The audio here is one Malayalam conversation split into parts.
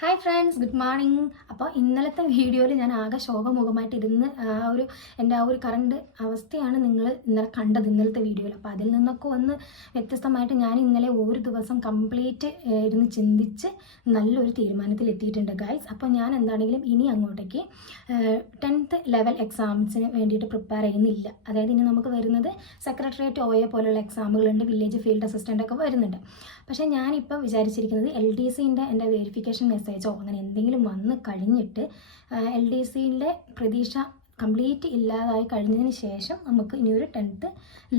Hi friends, good morning. അപ്പോൾ ഇന്നലത്തെ വീഡിയോയിൽ ഞാൻ ആകെ ശോകമുഖമായിട്ട് ഇരുന്ന് എൻ്റെ ആ ഒരു കറണ്ട് അവസ്ഥയാണ് നിങ്ങൾ ഇന്നലെ കണ്ടത് ഇന്നലത്തെ വീഡിയോയിൽ. അപ്പോൾ അതിൽ നിന്നൊക്കെ ഒന്ന് വ്യത്യസ്തമായിട്ട് ഞാൻ ഇന്നലെ ഒരു ദിവസം കംപ്ലീറ്റ് ഇരുന്ന് ചിന്തിച്ച് നല്ലൊരു തീരുമാനത്തിൽ എത്തിയിട്ടുണ്ട് ഗൈസ്. അപ്പോൾ ഞാൻ എന്താണെങ്കിലും ഇനി അങ്ങോട്ടേക്ക് 10th ലെവൽ എക്സാംസിന് വേണ്ടിയിട്ട് പ്രിപ്പയർ ചെയ്യുന്നില്ല. അതായത് ഇനി നമുക്ക് വരുന്നത് സെക്രട്ടേറിയറ്റ് OA പോലുള്ള എക്സാമുകളുണ്ട്, വില്ലേജ് ഫീൽഡ് അസിസ്റ്റൻ്റ് ഒക്കെ വരുന്നുണ്ട്. പക്ഷേ ഞാനിപ്പോൾ വിചാരിച്ചിരിക്കുന്നത് LDCൻ്റെ എൻ്റെ വെരിഫിക്കേഷൻ മെസ്സേജോ അങ്ങനെ എന്തെങ്കിലും വന്ന് കഴിഞ്ഞിട്ട് LDCയിലെ പ്രതീക്ഷ കംപ്ലീറ്റ് ഇല്ലാതായി കഴിഞ്ഞതിന് ശേഷം നമുക്ക് ഇനിയൊരു 10th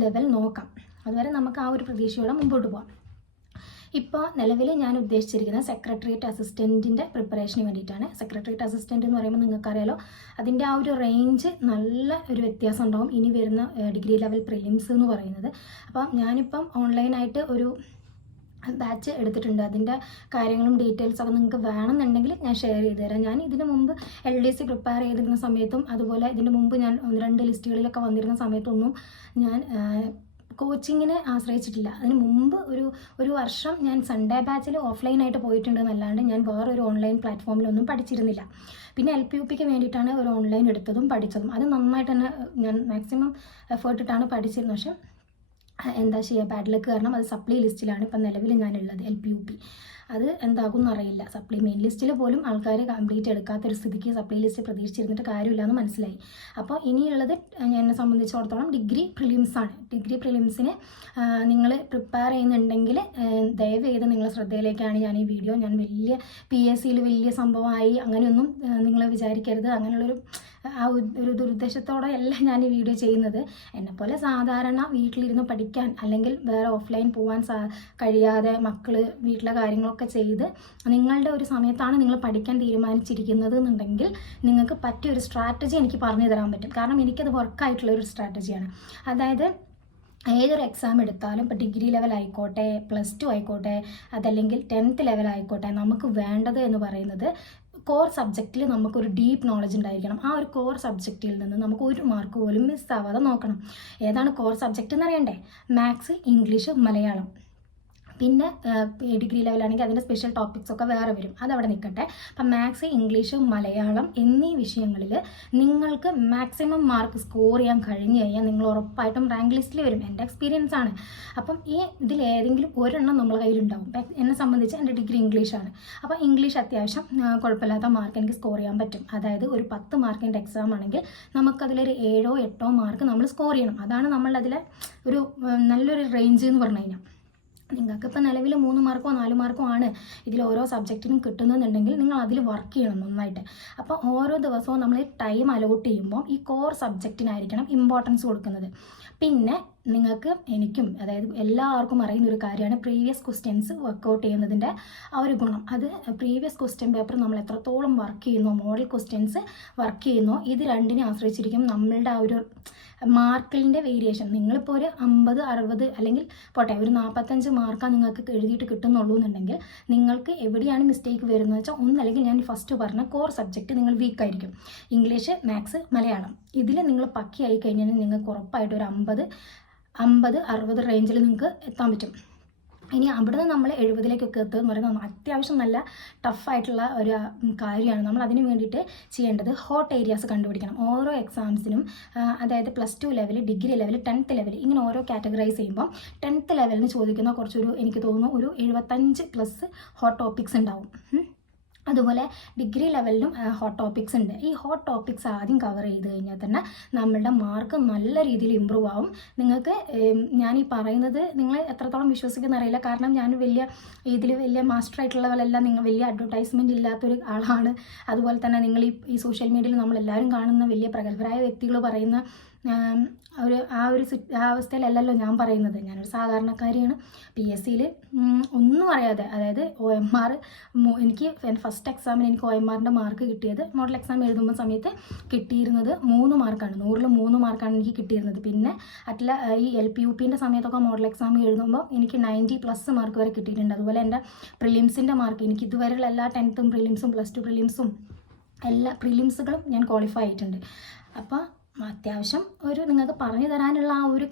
ലെവൽ നോക്കാം. അതുവരെ നമുക്ക് ആ ഒരു പ്രതീക്ഷയോടെ മുമ്പോട്ട് പോകാം. ഇപ്പോൾ നിലവിൽ ഞാൻ ഉദ്ദേശിച്ചിരിക്കുന്നത് സെക്രട്ടേറിയറ്റ് അസിസ്റ്റൻറ്റിൻ്റെ പ്രിപ്പറേഷന് വേണ്ടിയിട്ടാണ്. സെക്രട്ടേറിയറ്റ് അസിസ്റ്റൻ്റ് എന്ന് പറയുമ്പോൾ നിങ്ങൾക്കറിയാലോ, അതിൻ്റെ ആ ഒരു റേഞ്ച് നല്ല ഒരു വ്യത്യാസം ഉണ്ടാവും ഇനി വരുന്ന ഡിഗ്രി ലെവൽ പ്രിലിംസ് എന്ന് പറയുന്നത്. അപ്പം ഞാനിപ്പം ഓൺലൈനായിട്ട് ഒരു ബാച്ച് എടുത്തിട്ടുണ്ട്. അതിൻ്റെ കാര്യങ്ങളും ഡീറ്റെയിൽസൊക്കെ നിങ്ങൾക്ക് വേണമെന്നുണ്ടെങ്കിൽ ഞാൻ ഷെയർ ചെയ്ത് തരാം. ഞാൻ ഇതിന് മുമ്പ് LDC പ്രിപ്പയർ ചെയ്തിരുന്ന സമയത്തും അതുപോലെ ഇതിന് മുമ്പ് ഞാൻ 1-2 ലിസ്റ്റുകളിലൊക്കെ വന്നിരുന്ന സമയത്തൊന്നും ഞാൻ കോച്ചിങ്ങിനെ ആശ്രയിച്ചിട്ടില്ല. അതിന് മുമ്പ് ഒരു വർഷം ഞാൻ സൺഡേ ബാച്ചിൽ ഓഫ്ലൈനായിട്ട് പോയിട്ടുണ്ടെന്നല്ലാണ്ട് ഞാൻ വേറൊരു ഓൺലൈൻ പ്ലാറ്റ്ഫോമിലൊന്നും പഠിച്ചിരുന്നില്ല. പിന്നെ LPUPക്ക് വേണ്ടിയിട്ടാണ് ഒരു ഓൺലൈൻ എടുത്തതും പഠിച്ചതും. അത് നന്നായിട്ട് തന്നെ ഞാൻ മാക്സിമം എഫേർട്ട് ഇട്ടാണ് പഠിച്ചിരുന്നത്. പക്ഷേ എന്താ ചെയ്യുക, ബാഡ് ലക്ക് കാരണം അത് സപ്ലി ലിസ്റ്റിലാണ് ഇപ്പം നിലവിൽ ഞാനുള്ളത്. LPUP അത് എന്താകും എന്നറിയില്ല. സപ്ലി മെയിൻ ലിസ്റ്റിൽ പോലും ആൾക്കാർ കംപ്ലീറ്റ് എടുക്കാത്തൊരു സ്ഥിതിക്ക് സപ്ലി ലിസ്റ്റ് പ്രതീക്ഷിച്ചിരുന്നിട്ട് കാര്യമില്ല എന്ന് മനസ്സിലായി. അപ്പോൾ ഇനിയുള്ളത് എന്നെ സംബന്ധിച്ചിടത്തോളം ഡിഗ്രി പ്രിലിംസാണ്. ഡിഗ്രി പ്രിലിംസിന് നിങ്ങൾ പ്രിപ്പയർ ചെയ്യുന്നുണ്ടെങ്കിൽ ദയവ് ചെയ്ത് നിങ്ങളുടെ ശ്രദ്ധയിലേക്കാണ് ഞാൻ ഈ വീഡിയോ. ഞാൻ വലിയ PSCയിൽ വലിയ സംഭവമായി അങ്ങനെയൊന്നും നിങ്ങൾ വിചാരിക്കരുത്. അങ്ങനെയുള്ളൊരു ആ ഒരു ദുരുദ്ദേശത്തോടെ അല്ല ഞാൻ ഈ വീഡിയോ ചെയ്യുന്നത്. എന്നെപ്പോലെ സാധാരണ വീട്ടിലിരുന്ന് പഠിക്കാൻ അല്ലെങ്കിൽ വേറെ ഓഫ്ലൈൻ പോകാൻ കഴിയാതെ മക്കൾ വീട്ടിലെ കാര്യങ്ങളൊക്കെ ചെയ്ത് നിങ്ങളുടെ ഒരു സമയത്താണ് നിങ്ങൾ പഠിക്കാൻ തീരുമാനിച്ചിരിക്കുന്നത് എന്നുണ്ടെങ്കിൽ നിങ്ങൾക്ക് പറ്റിയൊരു സ്ട്രാറ്റജി എനിക്ക് പറഞ്ഞു തരാൻ പറ്റും. കാരണം എനിക്കത് വർക്കായിട്ടുള്ളൊരു സ്ട്രാറ്റജിയാണ്. അതായത് ഏതൊരു എക്സാം എടുത്താലും ഇപ്പോൾ ഡിഗ്രി ലെവൽ ആയിക്കോട്ടെ, +2 ആയിക്കോട്ടെ, അതല്ലെങ്കിൽ 10th ലെവൽ ആയിക്കോട്ടെ, നമുക്ക് വേണ്ടത് എന്ന് പറയുന്നത് കോർ സബ്ജക്റ്റിൽ നമുക്കൊരു ഡീപ്പ് നോളജ് ഉണ്ടായിരിക്കണം. ആ ഒരു കോർ സബ്ജക്റ്റിൽ നിന്ന് നമുക്ക് ഒരു മാർക്ക് പോലും മിസ്സാവാതെ നോക്കണം. ഏതാണ് കോർ സബ്ജക്റ്റ് എന്നറിയണ്ടേ? Maths, English, Malayalam. പിന്നെ ഡിഗ്രി ലെവലാണെങ്കിൽ അതിൻ്റെ സ്പെഷ്യൽ ടോപ്പിക്സൊക്കെ വേറെ വരും, അതവിടെ നിൽക്കട്ടെ. അപ്പം മാത്സ്, ഇംഗ്ലീഷ്, മലയാളം എന്നീ വിഷയങ്ങളിൽ നിങ്ങൾക്ക് മാക്സിമം മാർക്ക് സ്കോർ ചെയ്യാൻ കഴിഞ്ഞ് കഴിഞ്ഞാൽ നിങ്ങൾ ഉറപ്പായിട്ടും റാങ്ക് ലിസ്റ്റിൽ വരും. എൻ്റെ എക്സ്പീരിയൻസ് ആണ്. അപ്പം ഇതിലേതെങ്കിലും ഒരെണ്ണം നമ്മളെ കയ്യിലുണ്ടാവും. എന്നെ സംബന്ധിച്ച് എൻ്റെ ഡിഗ്രി ഇംഗ്ലീഷാണ്. അപ്പോൾ ഇംഗ്ലീഷ് അത്യാവശ്യം കുഴപ്പമില്ലാത്ത മാർക്ക് എനിക്ക് സ്കോർ ചെയ്യാൻ പറ്റും. അതായത് ഒരു 10 മാർക്കിൻ്റെ എക്സാം ആണെങ്കിൽ നമുക്കതിലൊരു 7-8 മാർക്ക് നമ്മൾ സ്കോർ ചെയ്യണം. അതാണ് നമ്മളുടെ ഒരു നല്ലൊരു റേഞ്ച് എന്ന് പറഞ്ഞു കഴിഞ്ഞാൽ. നിങ്ങൾക്കിപ്പോൾ നിലവിൽ 3 മാർക്കോ 4 മാർക്കോ ആണ് ഇതിൽ ഓരോ സബ്ജക്റ്റിനും കിട്ടുന്നതെന്നുണ്ടെങ്കിൽ നിങ്ങൾ അതിൽ വർക്ക് ചെയ്യണം നന്നായിട്ട്. അപ്പോൾ ഓരോ ദിവസവും നമ്മൾ ടൈം അലോട്ട് ചെയ്യുമ്പോൾ ഈ കോർ സബ്ജക്റ്റിനായിരിക്കണം ഇമ്പോർട്ടൻസ് കൊടുക്കുന്നത്. പിന്നെ നിങ്ങൾക്ക് എനിക്കും അതായത് എല്ലാവർക്കും അറിയുന്ന ഒരു കാര്യമാണ് പ്രീവിയസ് ക്വസ്റ്റ്യൻസ് വർക്കൗട്ട് ചെയ്യുന്നതിൻ്റെ ആ ഒരു ഗുണം. അത് പ്രീവിയസ് ക്വസ്റ്റ്യൻ പേപ്പർ നമ്മൾ എത്രത്തോളം വർക്ക് ചെയ്യുന്നോ, മോഡൽ ക്വസ്റ്റ്യൻസ് വർക്ക് ചെയ്യുന്നോ, ഇത് രണ്ടിനെ ആശ്രയിച്ചിരിക്കും നമ്മളുടെ ആ ഒരു മാർക്കിൻ്റെ വേരിയേഷൻ. നിങ്ങളിപ്പോൾ ഒരു 50-60 അല്ലെങ്കിൽ പോട്ടെ ഒരു 45 മാർക്കാണ് നിങ്ങൾക്ക് എഴുതിയിട്ട് കിട്ടുന്നുള്ളൂ എന്നുണ്ടെങ്കിൽ നിങ്ങൾക്ക് എവിടെയാണ് മിസ്റ്റേക്ക് വരുന്നത് വെച്ചാൽ, ഒന്നല്ലെങ്കിൽ ഞാൻ ഫസ്റ്റ് പറഞ്ഞ കോർ സബ്ജക്റ്റ് നിങ്ങൾ വീക്കായിരിക്കും. ഇംഗ്ലീഷ്, മാത്സ്, മലയാളം ഇതിൽ നിങ്ങൾ പക്കിയായി കഴിഞ്ഞാൽ നിങ്ങൾക്ക് ഉറപ്പായിട്ട് ഒരു 50-60 റേഞ്ചിൽ നിങ്ങൾക്ക് എത്താൻ പറ്റും. ഇനി അവിടുന്ന് നമ്മൾ 70ലേക്കൊക്കെ എത്തുക എന്ന് പറയുന്നത് അത്യാവശ്യം നല്ല ടഫായിട്ടുള്ള ഒരു കാര്യമാണ്. നമ്മൾ അതിന് വേണ്ടിയിട്ട് ചെയ്യേണ്ടത് ഹോട്ട് ഏരിയാസ് കണ്ടുപിടിക്കണം. ഓരോ എക്സാംസിനും അതായത് +2 level, degree level, 10th level ഇങ്ങനെ ഓരോ കാറ്റഗറൈസ് ചെയ്യുമ്പോൾ 10th ലെവലിന് ചോദിക്കുന്ന കുറച്ചൊരു എനിക്ക് തോന്നുന്നു ഒരു 75+ ഹോട്ട് ടോപ്പിക്സ് ഉണ്ടാവും. അതുപോലെ ഡിഗ്രി ലെവലിലും ഹോട്ട് ടോപ്പിക്സ് ഉണ്ട്. ഈ ഹോട്ട് ടോപ്പിക്സ് ആദ്യം കവർ ചെയ്ത് കഴിഞ്ഞാൽ തന്നെ നമ്മളുടെ മാർക്ക് നല്ല രീതിയിൽ ഇമ്പ്രൂവ് ആവും. നിങ്ങൾക്ക് ഞാൻ ഈ പറയുന്നത് നിങ്ങൾ എത്രത്തോളം വിശ്വസിക്കുന്ന അറിയില്ല. കാരണം ഞാൻ വലിയ മാസ്റ്റർ ആയിട്ടുള്ളവരെല്ലാം നിങ്ങൾ വലിയ അഡ്വർടൈസ്മെൻറ്റ് ഇല്ലാത്തൊരു ആളാണ്. അതുപോലെ തന്നെ നിങ്ങൾ ഈ സോഷ്യൽ മീഡിയയിൽ നമ്മളെല്ലാവരും കാണുന്ന വലിയ പ്രഗത്ഭരായ വ്യക്തികൾ പറയുന്ന ആ അവസ്ഥയിലല്ലല്ലോ ഞാൻ പറയുന്നത്. ഞാനൊരു സാധാരണക്കാരിയാണ്. PSCയിൽ ഒന്നും അറിയാതെ, അതായത് OMR എനിക്ക് ഫസ്റ്റ് എക്സാമിന് എനിക്ക് OMRൻ്റെ മാർക്ക് കിട്ടിയത് മോഡൽ എക്സാം എഴുതുമ്പോൾ സമയത്ത് കിട്ടിയിരുന്നത് 3 മാർക്കാണ്. 100ൽ 3 മാർക്കാണ് എനിക്ക് കിട്ടിയിരുന്നത്. പിന്നെ ഈ LPUPൻ്റെ സമയത്തൊക്കെ മോഡൽ എക്സാം എഴുതുമ്പോൾ എനിക്ക് 90+ മാർക്ക് വരെ കിട്ടിയിട്ടുണ്ട്. അതുപോലെ എൻ്റെ പ്രിലിംസിൻ്റെ മാർക്ക് എനിക്ക് ഇതുവരെയുള്ള എല്ലാ 10th പ്രിലിംസും +2 പ്രിലിംസും എല്ലാ പ്രിലിംസുകളും ഞാൻ ക്വാളിഫൈ ആയിട്ടുണ്ട്. അപ്പോൾ അത്യാവശ്യം ഒരു നിങ്ങൾക്ക് പറഞ്ഞു തരാനുള്ള ആ ഒരു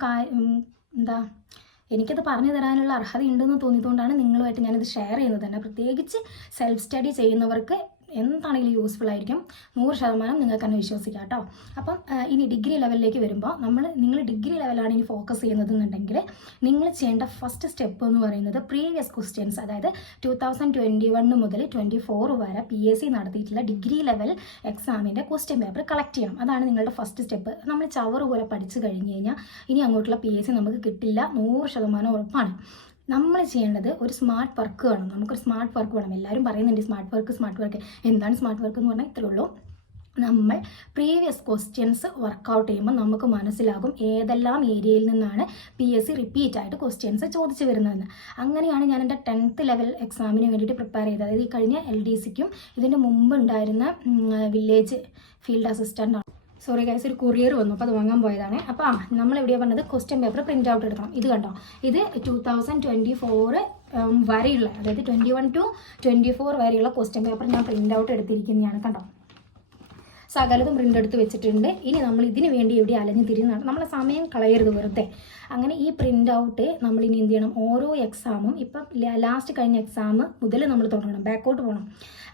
എനിക്കത് പറഞ്ഞു തരാനുള്ള അർഹത ഉണ്ടെന്ന് തോന്നിയതുകൊണ്ടാണ് നിങ്ങളുമായിട്ട് ഞാനിത് ഷെയർ ചെയ്യുന്നത് തന്നെ. പ്രത്യേകിച്ച് സെൽഫ് സ്റ്റഡി ചെയ്യുന്നവർക്ക് എന്താണെങ്കിലും യൂസ്ഫുൾ ആയിരിക്കും. 100% നിങ്ങൾക്ക് തന്നെ വിശ്വസിക്കാം കേട്ടോ. അപ്പം ഇനി ഡിഗ്രി ലെവലിലേക്ക് വരുമ്പോൾ നിങ്ങൾ ഡിഗ്രി ലെവലാണ് ഇനി ഫോക്കസ് ചെയ്യുന്നതെന്നുണ്ടെങ്കിൽ നിങ്ങൾ ചെയ്യേണ്ട ഫസ്റ്റ് സ്റ്റെപ്പ് എന്ന് പറയുന്നത് പ്രീവിയസ് ക്വസ്റ്റ്യൻസ്, അതായത് 2021 മുതൽ 24 വരെ PSC നടത്തിയിട്ടുള്ള ഡിഗ്രി ലെവൽ എക്സാമിൻ്റെ ക്വസ്റ്റ്യൻ പേപ്പർ കളക്ട് ചെയ്യണം. അതാണ് നിങ്ങളുടെ ഫസ്റ്റ് സ്റ്റെപ്പ്. നമ്മൾ ചവറ് പോലെ പഠിച്ചു കഴിഞ്ഞ് കഴിഞ്ഞാൽ ഇനി അങ്ങോട്ടുള്ള PSC നമുക്ക് കിട്ടില്ല, 100% ഉറപ്പാണ്. നമ്മൾ ചെയ്യേണ്ടത് ഒരു സ്മാർട്ട് വർക്ക് വേണം. നമുക്കൊരു സ്മാർട്ട് വർക്ക് വേണം. എല്ലാവരും പറയുന്നുണ്ട് സ്മാർട്ട് വർക്ക്. എന്താണ് സ്മാർട്ട് വർക്ക് എന്ന് പറഞ്ഞാൽ ഇത്രേ ഉള്ളൂ. നമ്മൾ പ്രീവിയസ് ക്വസ്റ്റ്യൻസ് വർക്കൗട്ട് ചെയ്യുമ്പോൾ നമുക്ക് മനസ്സിലാകും ഏതെല്ലാം ഏരിയയിൽ നിന്നാണ് PSC റിപ്പീറ്റായിട്ട് ക്വസ്റ്റ്യൻസ് ചോദിച്ചു വരുന്നതെന്ന്. അങ്ങനെയാണ് ഞാൻ എൻ്റെ 10th ലെവൽ എക്സാമിന് വേണ്ടിയിട്ട് പ്രിപ്പയർ ചെയ്തത്. അതായത് ഈ കഴിഞ്ഞ LDCക്കും ഇതിൻ്റെ മുമ്പ് ഉണ്ടായിരുന്ന village field assistant, sorry guys, ഒരു കൊറിയർ വന്നു, അപ്പോൾ അത് വാങ്ങാൻ പോയതാണ്. അപ്പോൾ നമ്മൾ എവിടെയാണ് പറഞ്ഞത് ക്വസ്റ്റ്യൻ പേപ്പർ പ്രിൻ്റ് ഔട്ട് എടുക്കണം. ഇത് കണ്ടോ, ഇത് 2024 വരെയുള്ള, അതായത് 21 to 24 വരെയുള്ള ക്വസ്റ്റ്യൻ പേപ്പർ ഞാൻ പ്രിൻ്റ് ഔട്ട് എടുത്തിരിക്കുന്നതാണ്. കണ്ടോ, സകലതും പ്രിൻ്റ് എടുത്ത് വെച്ചിട്ടുണ്ട്. ഇനി നമ്മൾ ഇതിന് വേണ്ടി എവിടെ അലഞ്ഞു തിരിഞ്ഞാണ്, നമ്മളെ സമയം കളയരുത് വെറുതെ. അങ്ങനെ ഈ പ്രിൻ്റ് ഔട്ട് നമ്മൾ ഇനി എന്ത് ചെയ്യണം, ഓരോ എക്സാമും ഇപ്പം ലാസ്റ്റ് കഴിഞ്ഞ എക്സാം മുതൽ നമ്മൾ തുടങ്ങണം, ബാക്കോട്ട് പോകണം.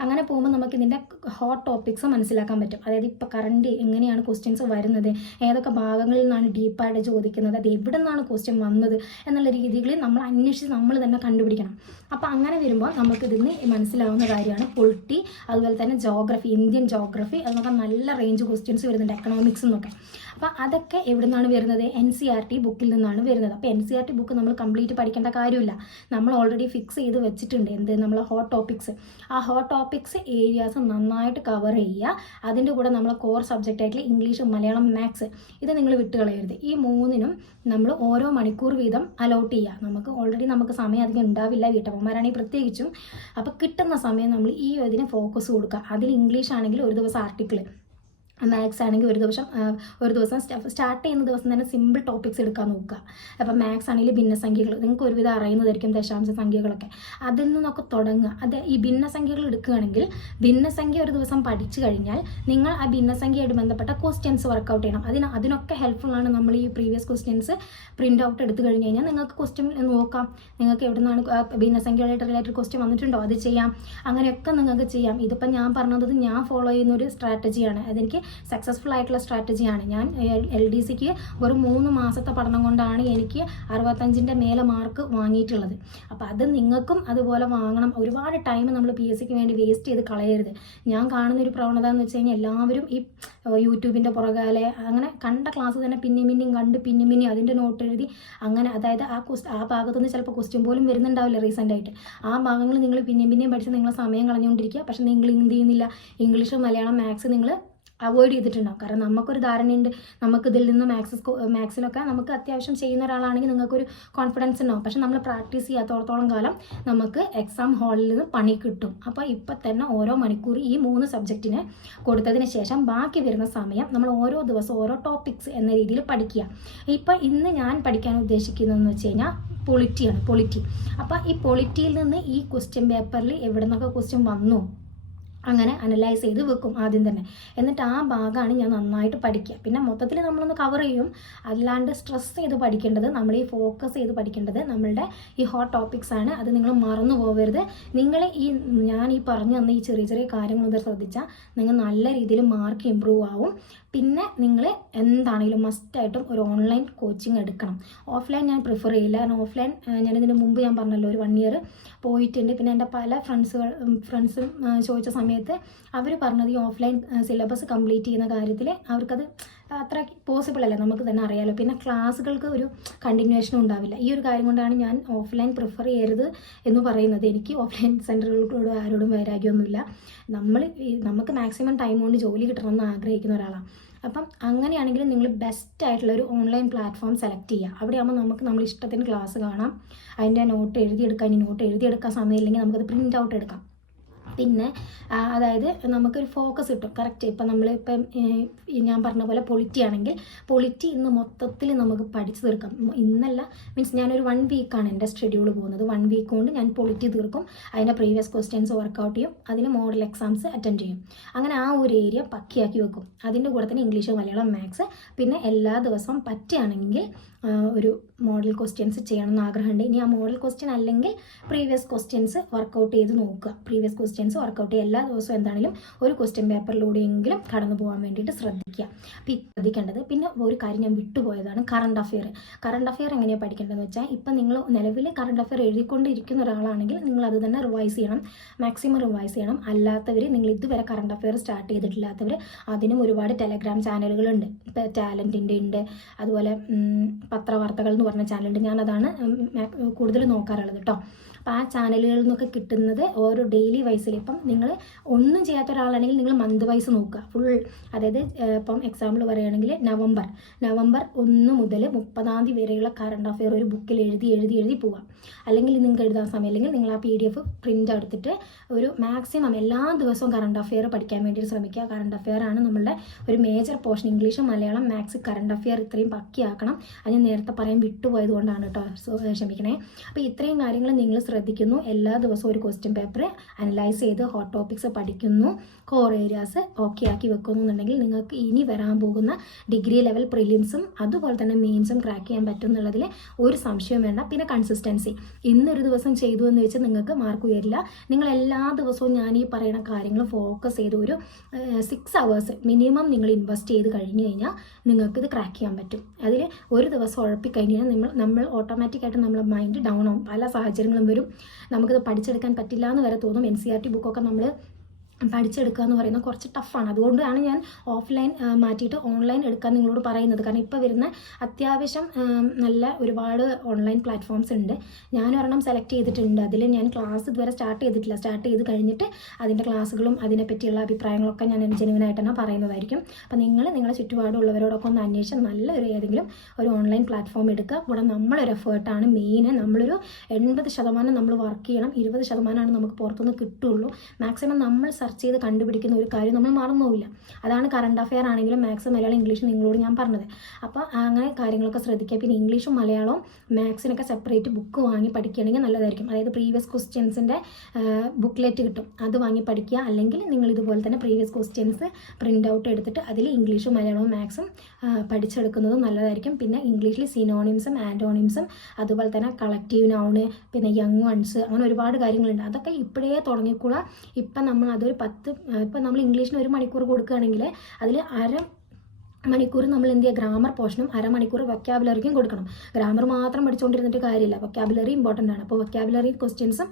അങ്ങനെ പോകുമ്പോൾ നമുക്ക് ഇതിൻ്റെ ഹോട്ട് ടോപ്പിക്സ് മനസ്സിലാക്കാൻ പറ്റും. അതായത് ഇപ്പോൾ കറണ്ട് എങ്ങനെയാണ് ക്വസ്റ്റ്യൻസ് വരുന്നത്, ഏതൊക്കെ ഭാഗങ്ങളിൽ നിന്നാണ് ഡീപ്പായിട്ട് ചോദിക്കുന്നത്, അത് എവിടെ നിന്നാണ് ക്വസ്റ്റ്യൻ വന്നത് എന്നുള്ള രീതികളിൽ നമ്മൾ അന്വേഷിച്ച് നമ്മൾ തന്നെ കണ്ടുപിടിക്കണം. അപ്പോൾ അങ്ങനെ വരുമ്പോൾ നമുക്കിതിന് മനസ്സിലാവുന്ന കാര്യമാണ് പൊളിറ്റി, അതുപോലെ തന്നെ ജോഗ്രഫി, ഇന്ത്യൻ ജോഗ്രഫി, അതൊക്കെ നല്ല റേഞ്ച് ക്വസ്റ്റ്യൻസ് വരുന്നുണ്ട്, എക്കണോമിക്സ് എന്നൊക്കെ. അപ്പോൾ അതൊക്കെ എവിടെ നിന്നാണ് വരുന്നത്, NCERT ബുക്കിൽ നിന്നാണ് വരുന്നത്. അപ്പോൾ NCERT ബുക്ക് നമ്മൾ കംപ്ലീറ്റ് പഠിക്കേണ്ട കാര്യമില്ല, നമ്മൾ ഓൾറെഡി ഫിക്സ് ചെയ്ത് വെച്ചിട്ടുണ്ട് എന്ത്, നമ്മൾ ഹോട്ട് ടോപ്പിക്സ്. ആ ഹോട്ട് ടോപ്പിക്സ് ഏരിയാസ് നന്നായിട്ട് കവർ ചെയ്യുക. അതിൻ്റെ കൂടെ നമ്മൾ കോർ സബ്ജക്റ്റ് ആയിട്ടുള്ള ഇംഗ്ലീഷ്, മലയാളം, മാത്സ്, ഇത് നിങ്ങൾ വിട്ടുകളയരുത്. ഈ മൂന്നിനും നമ്മൾ ഓരോ മണിക്കൂർ വീതം അലോട്ട് ചെയ്യുക. നമുക്ക് സമയം അധികം ഉണ്ടാവില്ല, വീട്ടമ്മമാരാണെങ്കിൽ പ്രത്യേകിച്ചും. അപ്പോൾ കിട്ടുന്ന സമയം നമ്മൾ ഈ ഇതിന് ഫോക്കസ് കൊടുക്കുക. അതിൽ ഇംഗ്ലീഷ് ആണെങ്കിൽ ഒരു ദിവസം ആർട്ടിക്കിൾ, മാത്സ് ആണെങ്കിൽ ഒരു ദിവസം സ്റ്റാർട്ട് ചെയ്യുന്ന ദിവസം തന്നെ സിമ്പിൾ ടോപ്പിക്സ് എടുക്കാൻ നോക്കുക. അപ്പം മാത്സ് ആണെങ്കിൽ ഭിന്നസംഖ്യകൾ, നിങ്ങൾക്ക് ഒരുവിധം അറിയുന്നതായിരിക്കും, ദശാംശ സംഖ്യകളൊക്കെ, അതിൽ നിന്നൊക്കെ തുടങ്ങുക. അത് ഈ ഭിന്നസംഖ്യകൾ എടുക്കുകയാണെങ്കിൽ ഭിന്നസംഖ്യ ഒരു ദിവസം പഠിച്ചു കഴിഞ്ഞാൽ നിങ്ങൾ ആ ഭിന്നസംഖ്യയായിട്ട് ബന്ധപ്പെട്ട ക്വസ്റ്റ്യൻസ് വർക്കൗട്ട് ചെയ്യണം. അതിനൊക്കെ ഹെൽപ്ഫുള്ളാണ് നമ്മൾ ഈ പ്രീവിയസ് ക്വസ്റ്റ്യൻസ് പ്രിൻ്റ് ഔട്ട് എടുത്തു കഴിഞ്ഞ് കഴിഞ്ഞാൽ നിങ്ങൾക്ക് ക്വസ്റ്റ്യൻ നോക്കാം, നിങ്ങൾക്ക് എവിടെ നിന്നാണ് ഭിന്നസംഖ്യകളായിട്ട് റിലേറ്റഡ് ക്വസ്റ്റ്യൻ വന്നിട്ടുണ്ടോ അത് ചെയ്യാം, അങ്ങനെയൊക്കെ നിങ്ങൾക്ക് ചെയ്യാം. ഇതിപ്പോൾ ഞാൻ പറഞ്ഞത് ഞാൻ ഫോളോ ചെയ്യുന്ന ഒരു സ്ട്രാറ്റജിയാണ്, അതെനിക്ക് സക്സസ്ഫുൾ ആയിട്ടുള്ള സ്ട്രാറ്റജിയാണ്. ഞാൻ LDCക്ക് വെറും 3 മാസത്തെ പഠനം കൊണ്ടാണ് എനിക്ക് 65ൻ്റെ മേലെ മാർക്ക് വാങ്ങിയിട്ടുള്ളത്. അപ്പോൾ അത് നിങ്ങൾക്കും അതുപോലെ വാങ്ങണം. ഒരുപാട് ടൈം നമ്മൾ PSCക്ക് വേണ്ടി വേസ്റ്റ് ചെയ്ത് കളയരുത്. ഞാൻ കാണുന്ന ഒരു പ്രവണത എന്ന് വെച്ച് കഴിഞ്ഞാൽ എല്ലാവരും ഈ യൂട്യൂബിൻ്റെ പുറകാലെ അങ്ങനെ കണ്ട ക്ലാസ് തന്നെ പിന്നെയും കണ്ട് പിന്നെയും അതിൻ്റെ നോട്ട് എഴുതി അങ്ങനെ, അതായത് ആ ഭാഗത്തുനിന്ന് ചിലപ്പോൾ ക്വസ്റ്റ്യൻ പോലും വരുന്നുണ്ടാവില്ല റീസെൻ്റായിട്ട്. ആ ഭാഗങ്ങൾ നിങ്ങൾ പിന്നെയും പഠിച്ച് നിങ്ങളെ സമയം കളഞ്ഞുകൊണ്ടിരിക്കുക. പക്ഷേ നിങ്ങൾ എന്ത് ചെയ്യുന്നില്ല, ഇംഗ്ലീഷ്, മലയാളം, മാത്സ് നിങ്ങൾ അവോയ്ഡ് ചെയ്തിട്ടുണ്ടാവും. കാരണം നമുക്കൊരു ധാരണയുണ്ട്, നമുക്കിതിൽ നിന്ന് മാത്സിലൊക്കെ നമുക്ക് അത്യാവശ്യം ചെയ്യുന്ന ഒരാളാണെങ്കിൽ നിങ്ങൾക്കൊരു കോൺഫിഡൻസ് ഉണ്ടാവും. പക്ഷെ നമ്മൾ പ്രാക്ടീസ് ചെയ്യാത്തോടത്തോളം കാലം നമുക്ക് എക്സാം ഹാളിൽ നിന്ന് പണി കിട്ടും. അപ്പോൾ ഇപ്പം തന്നെ ഓരോ മണിക്കൂർ ഈ 3 സബ്ജക്റ്റിന് കൊടുത്തതിന് ശേഷം ബാക്കി വരുന്ന സമയം നമ്മൾ ഓരോ ദിവസം ഓരോ ടോപ്പിക്സ് എന്ന രീതിയിൽ പഠിക്കുക. ഇപ്പം ഇന്ന് ഞാൻ പഠിക്കാൻ ഉദ്ദേശിക്കുന്നതെന്ന് വെച്ച് കഴിഞ്ഞാൽ പൊളിറ്റി. അപ്പോൾ ഈ പൊളിറ്റിയിൽ നിന്ന് ഈ ക്വസ്റ്റ്യൻ പേപ്പറിൽ എവിടെ നിന്നൊക്കെ ക്വസ്റ്റ്യൻ വന്നു അങ്ങനെ അനലൈസ് ചെയ്ത് വെക്കും ആദ്യം തന്നെ. എന്നിട്ട് ആ ഭാഗമാണ് ഞാൻ നന്നായിട്ട് പഠിക്കുക. പിന്നെ മൊത്തത്തിൽ നമ്മളൊന്ന് കവർ ചെയ്യും. അല്ലാണ്ട് സ്ട്രെസ് ചെയ്ത് പഠിക്കേണ്ടത്, നമ്മൾ ഈ ഫോക്കസ് ചെയ്ത് പഠിക്കേണ്ടത് നമ്മളുടെ ഈ ഹോട്ട് ടോപ്പിക്സ് ആണ്. അത് നിങ്ങൾ മറന്നു പോകരുത്. നിങ്ങൾ ഞാൻ ഈ പറഞ്ഞു തന്ന ഈ ചെറിയ കാര്യങ്ങൾ മുതൽ ശ്രദ്ധിച്ചാൽ നിങ്ങൾ നല്ല രീതിയിൽ മാർക്ക് ഇമ്പ്രൂവ് ആവും. പിന്നെ നിങ്ങൾ എന്താണെങ്കിലും മസ്റ്റായിട്ടും ഒരു ഓൺലൈൻ കോച്ചിങ് എടുക്കണം. ഓഫ്ലൈൻ ഞാൻ പ്രിഫർ ചെയ്യില്ല. കാരണം ഓഫ്ലൈൻ ഞാനിതിന് മുമ്പ് ഞാൻ പറഞ്ഞല്ലോ ഒരു 1 ഇയർ പോയിട്ടുണ്ട്. പിന്നെ എൻ്റെ പല ഫ്രണ്ട്സും ചോദിച്ച സമയത്ത് അവർ പറഞ്ഞത് ഈ ഓഫ്ലൈൻ സിലബസ് കംപ്ലീറ്റ് ചെയ്യുന്ന കാര്യത്തിൽ അവർക്കത് അത്ര പോസിബിൾ അല്ല, നമുക്ക് തന്നെ അറിയാമല്ലോ. പിന്നെ ക്ലാസ്സുകൾക്ക് ഒരു കണ്ടിന്യൂവേഷനും ഉണ്ടാവില്ല. ഈ ഒരു കാര്യം കൊണ്ടാണ് ഞാൻ ഓഫ്ലൈൻ പ്രിഫർ ചെയ്യരുത് എന്ന് പറയുന്നത്. എനിക്ക് ഓഫ്ലൈൻ സെൻറ്ററുകളോട് ആരോടും വൈരാഗ്യമൊന്നുമില്ല. നമുക്ക് മാക്സിമം ടൈം കൊണ്ട് ജോലി കിട്ടണമെന്ന് ആഗ്രഹിക്കുന്ന ഒരാളാണ്. അപ്പം അങ്ങനെയാണെങ്കിൽ നിങ്ങൾ ബെസ്റ്റ് ആയിട്ടുള്ള ഒരു ഓൺലൈൻ പ്ലാറ്റ്ഫോം സെലക്ട് ചെയ്യുക. അവിടെയാകുമ്പോൾ നമുക്ക് നമ്മൾ ഇഷ്ടത്തിന് ക്ലാസ് കാണാം, അതിൻ്റെ നോട്ട് എഴുതിയെടുക്കാൻ സമയമില്ലെങ്കിൽ നമുക്കത് പ്രിൻ്റ് ഔട്ട് എടുക്കാം. പിന്നെ അതായത് നമുക്കൊരു ഫോക്കസ് കിട്ടും കറക്റ്റ്. ഇപ്പം നമ്മളിപ്പം ഞാൻ പറഞ്ഞ പോലെ പൊളിറ്റി ആണെങ്കിൽ പൊളിറ്റി ഇന്ന് മൊത്തത്തിൽ നമുക്ക് പഠിച്ചു തീർക്കാം. ഇന്നല്ല, മീൻസ് ഞാനൊരു 1 വീക്കാണ് എൻ്റെ ഷെഡ്യൂൾ പോകുന്നത്. 1 വീക്ക് കൊണ്ട് ഞാൻ പൊളിറ്റി തീർക്കും. അതിൻ്റെ പ്രീവിയസ് ക്വസ്റ്റ്യൻസ് വർക്കൗട്ട് ചെയ്യും, അതിന് മോഡൽ എക്സാംസ് അറ്റൻഡ് ചെയ്യും. അങ്ങനെ ആ ഒരു ഏരിയ പക്കിയാക്കി വെക്കും. അതിൻ്റെ കൂടെ തന്നെ ഇംഗ്ലീഷ്, മലയാളം, മാത്സ്. പിന്നെ എല്ലാ ദിവസവും പറ്റുകയാണെങ്കിൽ ഒരു മോഡൽ ക്വസ്റ്റ്യൻസ് ചെയ്യണം എന്ന് ആഗ്രഹമുണ്ട്. ഇനി ആ മോഡൽ ക്വസ്റ്റ്യൻ അല്ലെങ്കിൽ പ്രീവിയസ് ക്വസ്റ്റ്യൻസ് വർക്കൗട്ട് ചെയ്ത് നോക്കുക. പ്രീവിയസ് ക്വസ്റ്റ്യൻസ് വർക്കൗട്ട് ചെയ്യുക. എല്ലാ ദിവസവും എന്താണെങ്കിലും ഒരു ക്വസ്റ്റ്യൻ പേപ്പറിലൂടെയെങ്കിലും കടന്നു പോകാൻ വേണ്ടിയിട്ട് ശ്രദ്ധിക്കുക. അപ്പോൾ ശ്രദ്ധിക്കേണ്ടത് പിന്നെ ഒരു കാര്യം ഞാൻ വിട്ടുപോയതാണ്, കറണ്ട് അഫെയർ. കറണ്ട് അഫെയർ എങ്ങനെയാണ് പഠിക്കേണ്ടതെന്ന് വെച്ചാൽ ഇപ്പം നിങ്ങൾ നിലവിൽ കറണ്ട് അഫെയർ എഴുതിക്കൊണ്ടിരിക്കുന്ന ഒരാളാണെങ്കിൽ നിങ്ങൾ അത് തന്നെ റിവൈസ് ചെയ്യണം, മാക്സിമം റിവൈസ് ചെയ്യണം. അല്ലാത്തവർ, നിങ്ങൾ ഇതുവരെ കറണ്ട് അഫെയർ സ്റ്റാർട്ട് ചെയ്തിട്ടില്ലാത്തവർ, അതിനും ഒരുപാട് ടെലഗ്രാം ചാനലുകളുണ്ട്. ഇപ്പോൾ ടാലൻറ്റിൻ്റെ ഉണ്ട്, അതുപോലെ പത്രവാർത്തകൾ എന്ന് പറഞ്ഞ ചാനലുണ്ട്. ഞാനതാണ് കൂടുതൽ നോക്കാറുള്ളത് കേട്ടോ. അപ്പോൾ ആ ചാനലുകളിൽ നിന്നൊക്കെ കിട്ടുന്നത് ഓരോ ഡെയിലി വൈസിൽ, ഇപ്പം നിങ്ങൾ ഒന്നും ചെയ്യാത്ത ഒരാളാണെങ്കിൽ നിങ്ങൾ മന്ത് വൈസ് നോക്കുക ഫുൾ. അതായത് ഇപ്പം എക്സാമ്പിൾ പറയുകയാണെങ്കിൽ നവംബർ 1 മുതൽ 30 വരെയുള്ള കറണ്ട് അഫെയർ ഒരു ബുക്കിൽ എഴുതി പോവാം. അല്ലെങ്കിൽ നിങ്ങൾക്ക് എഴുതാൻ സമയമില്ലെങ്കിൽ നിങ്ങൾ ആ PDF പ്രിൻ്റ് എടുത്തിട്ട് ഒരു മാക്സിമം എല്ലാ ദിവസവും കറണ്ട് അഫെയർ പഠിക്കാൻ വേണ്ടി ശ്രമിക്കുക. കറണ്ട് അഫെയർ ആണ് നമ്മളുടെ ഒരു major portion. English, Malayalam, maths, current affair ഇത്രയും പക്കിയാക്കണം. അത് ഞാൻ നേരത്തെ പറയാൻ വിട്ടുപോയത് കൊണ്ടാണ് കേട്ടോ, ക്ഷമിക്കണേ. അപ്പോൾ ഇത്രയും കാര്യങ്ങൾ നിങ്ങൾ ശ്രദ്ധിക്കുന്നു. എല്ലാ ദിവസവും ഒരു ക്വസ്റ്റ്യൻ പേപ്പർ അനലൈസ് ചെയ്ത് ഹോട്ട് ടോപ്പിക്സ് പഠിക്കുന്നു, കോർ ഏരിയാസ് ഓക്കെ ആക്കി വെക്കുന്നു എന്നുണ്ടെങ്കിൽ നിങ്ങൾക്ക് ഇനി വരാൻ പോകുന്ന ഡിഗ്രി ലെവൽ പ്രിലിംസും അതുപോലെ തന്നെ മെയിൻസും ക്രാക്ക് ചെയ്യാൻ പറ്റും എന്നുള്ളതിൽ ഒരു സംശയം വേണ്ട. പിന്നെ കൺസിസ്റ്റൻസി, ഇന്നൊരു ദിവസം ചെയ്തു എന്ന് വെച്ച് നിങ്ങൾക്ക് മാർക്ക് ഉയരില്ല. നിങ്ങൾ എല്ലാ ദിവസവും ഞാൻ ഈ പറയുന്ന കാര്യങ്ങൾ ഫോക്കസ് ചെയ്ത് ഒരു 6 hours മിനിമം നിങ്ങൾ ഇൻവെസ്റ്റ് ചെയ്ത് കഴിഞ്ഞ് കഴിഞ്ഞാൽ നിങ്ങൾക്കിത് ക്രാക്ക് ചെയ്യാൻ പറ്റും. അതിൽ ഒരു ദിവസം ഉഴപ്പിക്കഴിഞ്ഞാൽ നമ്മൾ ഓട്ടോമാറ്റിക്കായിട്ട് നമ്മളെ മൈൻഡ് ഡൗൺ ആവും. പല സാഹചര്യങ്ങളും വരും, നമുക്കിത് പഠിച്ചെടുക്കാൻ പറ്റില്ല എന്ന് വരെ തോന്നും. NCERT ബുക്കൊക്കെ നമ്മൾ പഠിച്ചെടുക്കുക എന്ന് പറയുന്നത് കുറച്ച് ടഫാണ്. അതുകൊണ്ടാണ് ഞാൻ ഓഫ്ലൈൻ മാറ്റിയിട്ട് ഓൺലൈൻ എടുക്കാൻ നിങ്ങളോട് പറയുന്നത്. കാരണം ഇപ്പോൾ വരുന്ന അത്യാവശ്യം നല്ല ഒരുപാട് ഓൺലൈൻ പ്ലാറ്റ്ഫോംസ് ഉണ്ട്. ഞാൻ ഒരെണ്ണം സെലക്ട് ചെയ്തിട്ടുണ്ട്. അതിൽ ഞാൻ ക്ലാസ് ഇതുവരെ സ്റ്റാർട്ട് ചെയ്തിട്ടില്ല. സ്റ്റാർട്ട് ചെയ്ത് കഴിഞ്ഞിട്ട് അതിൻ്റെ ക്ലാസ്സുകളും അതിനെപ്പറ്റിയുള്ള അഭിപ്രായങ്ങളൊക്കെ ഞാൻ ജെനുവിനായിട്ട് തന്നെ പറയുന്നതായിരിക്കും. അപ്പോൾ നിങ്ങളുടെ ചുറ്റുപാടുള്ളവരോടൊക്കെ ഒന്ന് അന്വേഷിച്ച് നല്ലൊരു ഏതെങ്കിലും ഒരു ഓൺലൈൻ പ്ലാറ്റ്ഫോം എടുക്കുക. കൂടെ നമ്മളൊരു എഫേർട്ടാണ് മെയിൻ. നമ്മളൊരു 80% നമ്മൾ വർക്ക് ചെയ്യണം, 20% നമുക്ക് പുറത്തുനിന്ന് കിട്ടുള്ളൂ. മാക്സിമം നമ്മൾ സെർച്ച് ചെയ്ത് കണ്ടുപിടിക്കുന്ന ഒരു കാര്യം നമ്മൾ മറന്നുപോവില്ല. അതാണ് കറണ്ട് അഫെയർ ആണെങ്കിലും മാത്സ്, മലയാളം, ഇംഗ്ലീഷ് നിങ്ങളോട് ഞാൻ പറഞ്ഞത്. അപ്പോൾ അങ്ങനെ കാര്യങ്ങളൊക്കെ ശ്രദ്ധിക്കുക. പിന്നെ ഇംഗ്ലീഷും മലയാളവും മാത്സിനൊക്കെ സെപ്പറേറ്റ് ബുക്ക് വാങ്ങി പഠിക്കുകയാണെങ്കിൽ നല്ലതായിരിക്കും. അതായത് പ്രീവിയസ് ക്വസ്റ്റ്യൻസിൻ്റെ ബുക്ക്ലെറ്റ് കിട്ടും, അത് വാങ്ങി പഠിക്കുക. അല്ലെങ്കിൽ നിങ്ങൾ ഇതുപോലെ തന്നെ പ്രീവിയസ് ക്വസ്റ്റ്യൻസ് പ്രിൻ്റ് ഔട്ട് എടുത്തിട്ട് അതിൽ ഇംഗ്ലീഷും മലയാളവും മാത്സും പഠിച്ചെടുക്കുന്നതും നല്ലതായിരിക്കും. പിന്നെ ഇംഗ്ലീഷിൽ സിനോണിംസും ആൻറ്റോണിംസും അതുപോലെ തന്നെ കളക്റ്റീവ് നൗണ്, പിന്നെ യങ് വൺസ്, അങ്ങനെ ഒരുപാട് കാര്യങ്ങളുണ്ട്. അതൊക്കെ ഇപ്പോഴേ തുടങ്ങിക്കൂടാ. ഇപ്പം നമ്മൾ അതൊരു ഇപ്പം നമ്മൾ ഇംഗ്ലീഷിന് 1 മണിക്കൂർ കൊടുക്കുകയാണെങ്കിൽ അതിൽ മണിക്കൂർ നമ്മൾ എന്ത് ചെയ്യുക, ഗ്രാമർ പോർഷനും 1/2 മണിക്കൂർ വൊക്കാബുലറിക്കും കൊടുക്കണം. ഗ്രാമർ മാത്രം പഠിച്ചുകൊണ്ടിരുന്നിട്ട് കാര്യമില്ല, വൊക്കാബുലറി ഇമ്പോർട്ടൻ്റ് ആണ്. അപ്പോൾ വൊക്കാബുലറി ക്വസ്റ്റ്യൻസും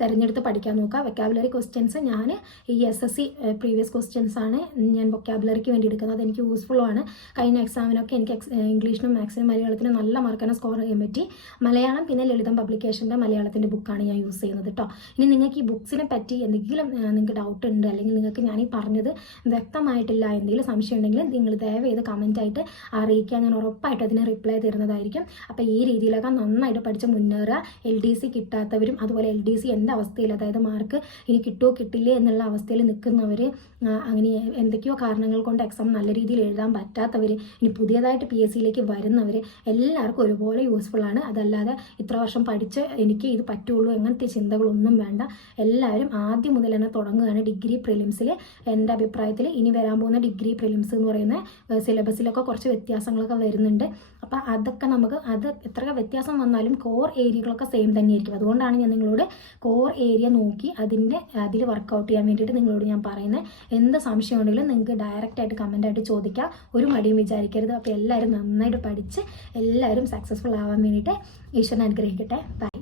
തിരഞ്ഞെടുത്ത് പഠിക്കാൻ നോക്കുക. വൊക്കാബുലറി ക്വസ്റ്റ്യൻസ് ഞാൻ ഈ SSC പ്രീവിയസ് ക്വസ്റ്റ്യൻസ് ആണ് ഞാൻ വൊക്കാബുലറിക്ക് വേണ്ടി എടുക്കുന്നത്. അതെനിക്ക് യൂസ്ഫുള്ളാണ്. കഴിഞ്ഞ എക്സാമിനൊക്കെ എനിക്ക് ഇംഗ്ലീഷിനും മാത്സിനും മലയാളത്തിനും നല്ല മാർക്കാണ് സ്കോർ ചെയ്യാൻ പറ്റി. മലയാളം പിന്നെ ലളിതം പബ്ലിക്കേഷൻ്റെ മലയാളത്തിൻ്റെ ബുക്കാണ് ഞാൻ യൂസ് ചെയ്യുന്നത് കേട്ടോ. ഇനി നിങ്ങൾക്ക് ഈ ബുക്സിനെ പറ്റി എന്തെങ്കിലും നിങ്ങൾക്ക് ഡൗട്ട് ഉണ്ട്, അല്ലെങ്കിൽ നിങ്ങൾക്ക് ഞാൻ ഈ പറഞ്ഞത് വ്യക്തമായിട്ടില്ല, എന്തെങ്കിലും സംശയം ഉണ്ടെങ്കിൽ നിങ്ങൾ ദയവേത് കമൻറ്റായിട്ട് അറിയിക്കുക. ഞാൻ ഉറപ്പായിട്ട് അതിന് റിപ്ലൈ തരുന്നതായിരിക്കും. അപ്പോൾ ഈ രീതിയിലൊക്കെ നന്നായിട്ട് പഠിച്ച് മുന്നേറുക. LDC കിട്ടാത്തവരും അതുപോലെ LDC എൻ്റെ അവസ്ഥയിൽ, അതായത് മാർക്ക് ഇനി കിട്ടുമോ കിട്ടില്ലേ എന്നുള്ള അവസ്ഥയിൽ നിൽക്കുന്നവർ, അങ്ങനെ എന്തൊക്കെയോ കാരണങ്ങൾ കൊണ്ട് എക്സാം നല്ല രീതിയിൽ എഴുതാൻ പറ്റാത്തവർ, ഇനി പുതിയതായിട്ട് PSCയിലേക്ക് വരുന്നവർ, എല്ലാവർക്കും ഒരുപോലെ യൂസ്ഫുള്ളാണ്. അതല്ലാതെ ഇത്ര വർഷം പഠിച്ച് എനിക്ക് ഇത് പറ്റുള്ളൂ അങ്ങനത്തെ ചിന്തകളൊന്നും വേണ്ട. എല്ലാവരും ആദ്യം മുതൽ തന്നെ തുടങ്ങുകയാണ് ഡിഗ്രി പ്രിലിംസിൽ. എൻ്റെ അഭിപ്രായത്തിൽ ഇനി വരാൻ പോകുന്ന ഡിഗ്രി പ്രിലിംസ് എന്ന് പറയുന്ന സിലബസിലൊക്കെ കുറച്ച് വ്യത്യാസങ്ങളൊക്കെ വരുന്നുണ്ട്. അപ്പോൾ അതൊക്കെ അത് എത്ര വ്യത്യാസം വന്നാലും കോർ ഏരിയകളൊക്കെ സെയിം തന്നെയായിരിക്കും. അതുകൊണ്ടാണ് ഞാൻ നിങ്ങളോട് കോർ ഏരിയ നോക്കി അതിൽ വർക്കൗട്ട് ചെയ്യാൻ വേണ്ടിയിട്ട് നിങ്ങളോട് ഞാൻ പറയുന്നത്. എന്ത് സംശയം ഉണ്ടെങ്കിലും നിങ്ങൾക്ക് ഡയറക്റ്റായിട്ട് കമൻ്റായിട്ട് ചോദിക്കാം, ഒരു മടിയും വിചാരിക്കരുത്. അപ്പോൾ എല്ലാവരും നന്നായിട്ട് പഠിച്ച് എല്ലാവരും സക്സസ്ഫുൾ ആവാൻ വേണ്ടിയിട്ട് ഈശ്വരൻ അനുഗ്രഹിക്കട്ടെ. ബൈ.